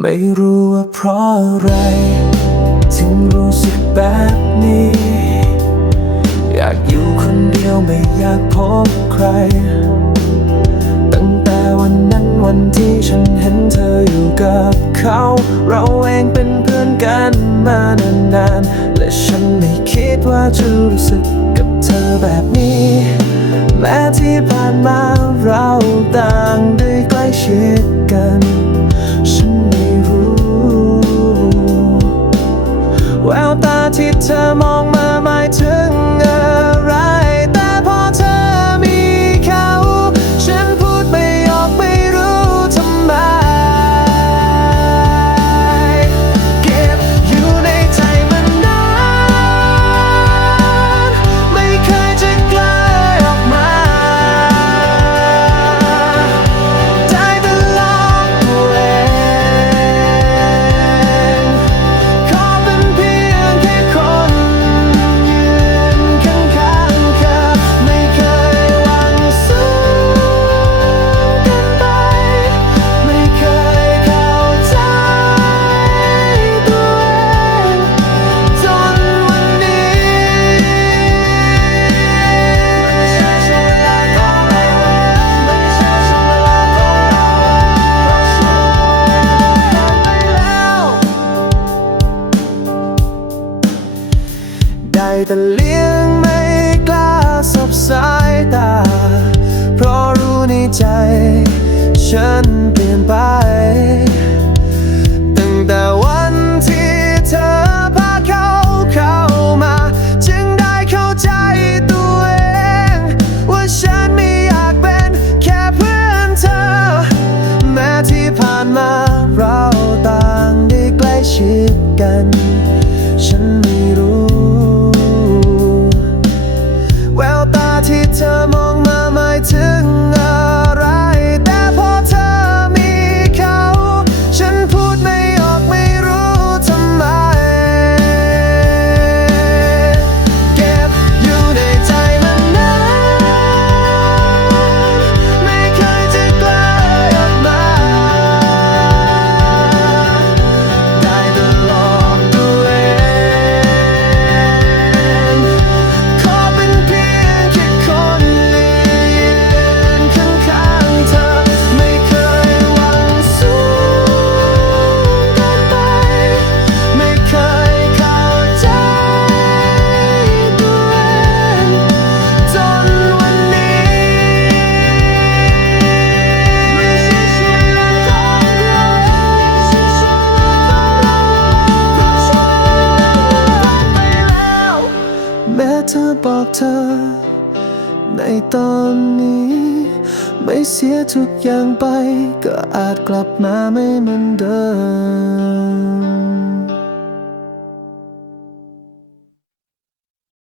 ไม่รู้ว่าเพราะอะไร ถึงรู้สึกแบบนี้ อยากอยู่คนเดียวไม่อยากพบใคร ตั้งแต่วันนั้นวันที่ฉันเห็นเธออยู่กับเขา เราเองเป็นเพื่อนกันมานานๆ และฉันไม่คิดว่าจะรู้สึกกับเธอแบบนี้ แม้ที่ผ่านมาเราต่างได้ใกล้ชิดกันา แต่เลี้ยงไม่กล้าสบสายตา เพราะรู้ในใจ ฉันเปลี่ยนไป ตั้งแต่วันที่เธอพาเขาเข้ามา จึงได้เข้าใจตัวเอง ว่าฉันไม่อยากเป็นแค่เพื่อนเธอ แม้ที่ผ่านมาเราต่างได้ใกล้ชิดกัน บอกเธอ ในตอนนี้ ไม่เสียทุกอย่างไป ก็อาจกลับมาไม่เหมือนเดิม